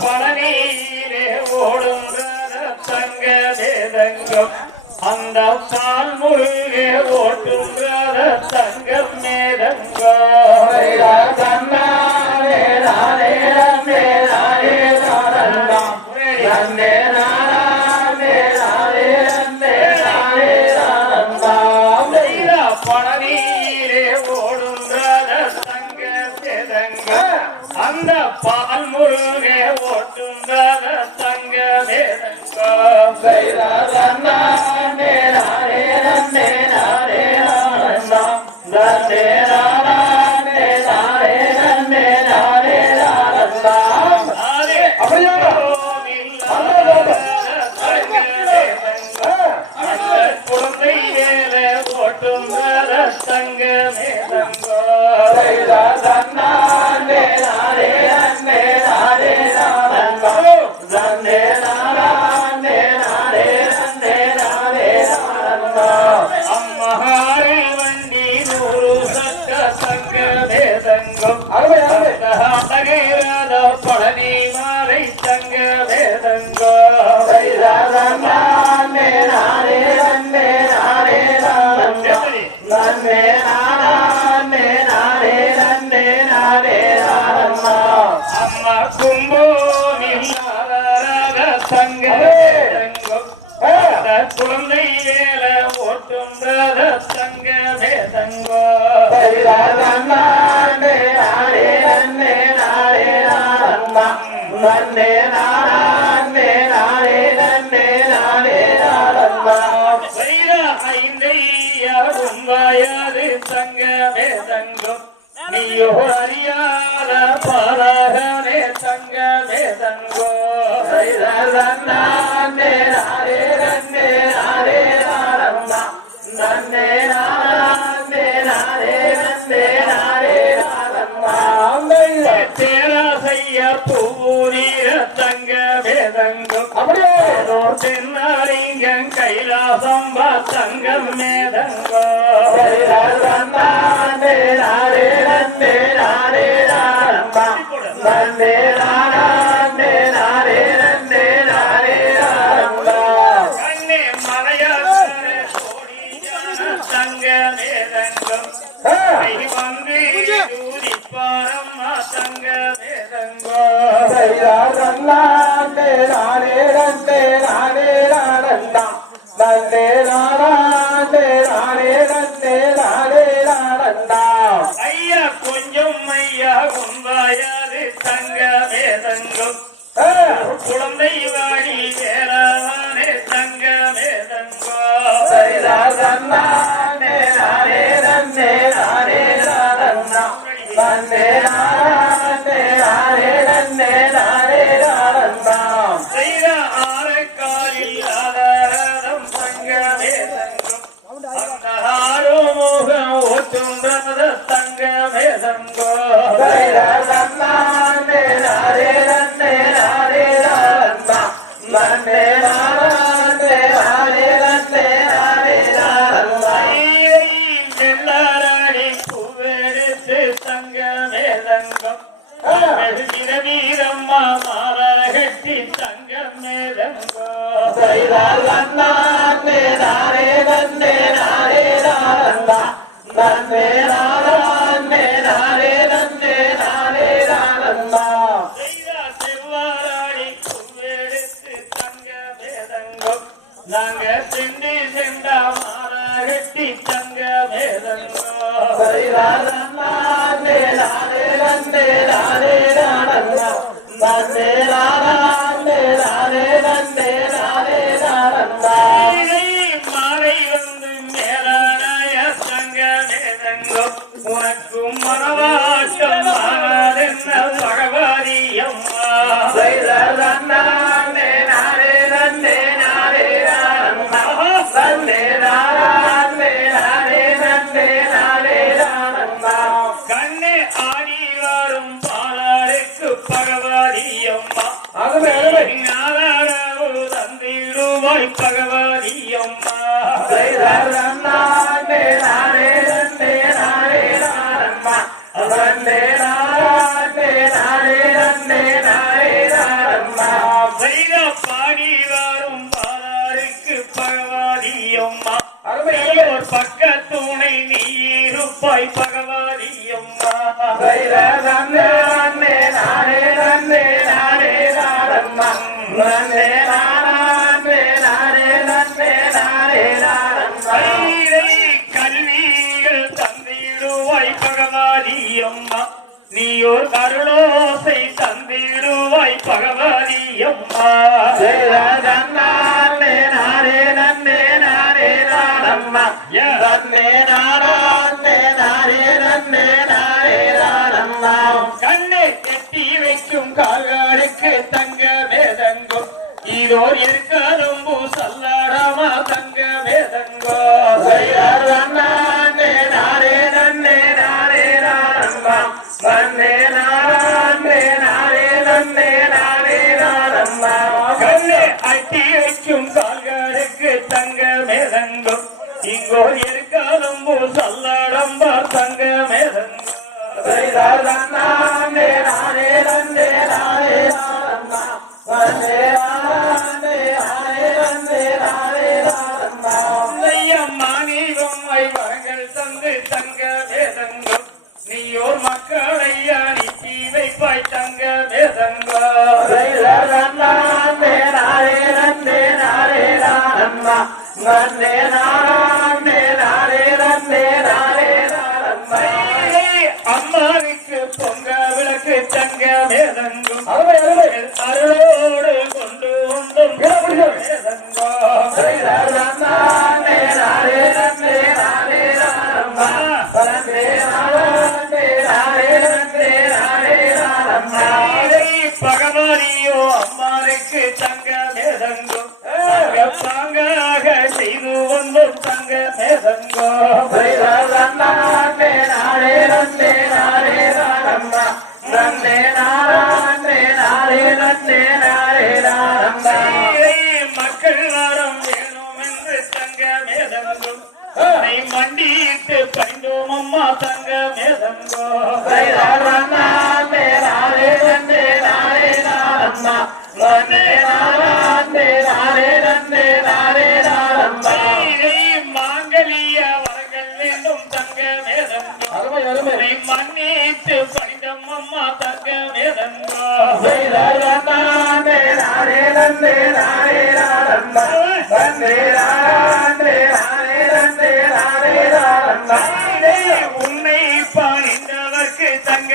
பழனியிலே ஓடும் தங்க வேதங்கம் அந்த பால் முழுகே ஓட்டும் தங்கம் மேதங்கம் பழனியிலே ஓடும் தங்க வேதங்கம் அந்த பால் முழுகே ஓட்டும் தங்க வேதங்கம் குழந்தை வேல ஓட்டும் தங்க மேதங்கோ அம்மஹாரி வண்டி நூறு சட்ட தங்க மேதங்கம் அழகிராத பழனி மாலை தங்க மேதங்கோ அம்மா கும்போனில் தங்க குழந்தை வேல ஓட்டும் தங்க வேதங்கோ ஐந்தையாது தங்க வேதங்கம் நீயோ அறியாத பாலகனே தங்க வேதங்கோ தேராசைய பூரீர தங்க வேதங்கம் தென்னாலிங்கம் கைலாசம் தங்கம் மேதங்கோ கண்ணே மலையாள தங்க வேதங்கம் வந்து பாரம்மா தங்க வேதங்கோ ஐயா கொஞ்சம் ஐயா உண்பாயாது தங்க வேதங்கம் குழந்தை வாடி வேளாணே தங்க வேதங்கோ ஆரக்காலில் ஆதாரம் தங்க வேதங்கம் அந்த ஆரோமுகம் ஓட்டும் தங்க வேதங்கோ வீரம்மா மாறகட்டி தங்க மேதங்கோ செவ்வாராடி குவெடுத்து தங்க மேதங்கம் நாங்க சென்று சென்றா மாறகட்டி தங்க மேதங்கோ மாலை வந்து மேலானாய தங்க மேதங்கம் உனக்கும் மனவாட்டம் ஆகாதென்ன பகவாரி அம்மா கண்ணே ஆடி வரும் பாலாருக்கு பகவாரி அம்மா தந்திடுவாய் பகவாரி அம்மா வைப்பாய் பகவானி அம்மா நன்னே நன்னே நானே நன்னே நானே நானம்மா நன்னே நானே நானே நன்னே நானே நானம்மா கல்விகள் தந்திடுவாய் பகவானி அம்மா நீயோர் அருளோசை தந்திடுவாய் பகவானி அம்மா நன்னே நானே நன்னே நானே நானம்மா நன்னே நானே நானே நன்னே நானே நானம்மா கண்ணை கட்டி வைக்கும் கால்களுக்கு தங்க வேதங்கோ இதோர் இருக்காதம்பு சல்லாடமா தங்க வேதங்கோ நன்னே நானே நன்னே நானே நானம்மா நன்னே நானே நானே நன்னே நானே நானம்மா கண்ணை அட்டி வைக்கும் கால்களுக்கு தங்க வேதங்கோ இங்கோர் இருக்காதம்பு சல்லாடம்பா தங்க வேதங்கோ நன்னே நானே நன்னே நானே நானம்மா நன்னே நானே நானே நன்னே நானே நானம்மா மாணிவம்மை வரங்கள் தந்து தங்க வேதங்கோ நீயோர் மக்களை அனுப்பி வைப்பாய் தங்க வேதங்கோ நன்னே நானே நன்னே நானே நானம்மா நன்னே நானே நானே நன்னே நானே நானம்மா அம்மாவுக்கு பொங்க விளக்கு தங்க வேதங்கும் அருளோடு கொண்டு உண்டும் வேதங்கோ நன்னே நானே நன்னே நானே நானம்மா நன்னே நானே நானே நன்னே நானே நானம்மா பகவானியோ அம்மாவுக்கு தங்க வேதங்கும் பாங்காக செய்து வந்தோம் தங்க வேதங்கோ நன்னே நானே நன்னே நானே நானம்மா நன்னே நானே நானே நன்னே நானே நானம்மா மக்கள் வாரம் வேணும் என்று தங்க வேதங்கும் மண்டியிட்டு பணிந்தோம் அம்மா தங்க வேதங்கோ நன்னே நானே நன்னே நானே நானம்மா நன்னே நானே நானே நன்னே நானே நானம்மா மாங்கலிய வரங்கள் வேண்டும் தங்க வேதங்கோ அருமை அருமை மன்னித்து பணிந்தோம் அம்மா தங்க வேதங்கோ நன்னே நானே நன்னே நானே நானம்மா நன்னே நானே நானே நன்னே நானே நானம்மா உன்னை பணிந்தவர்க்கு தங்க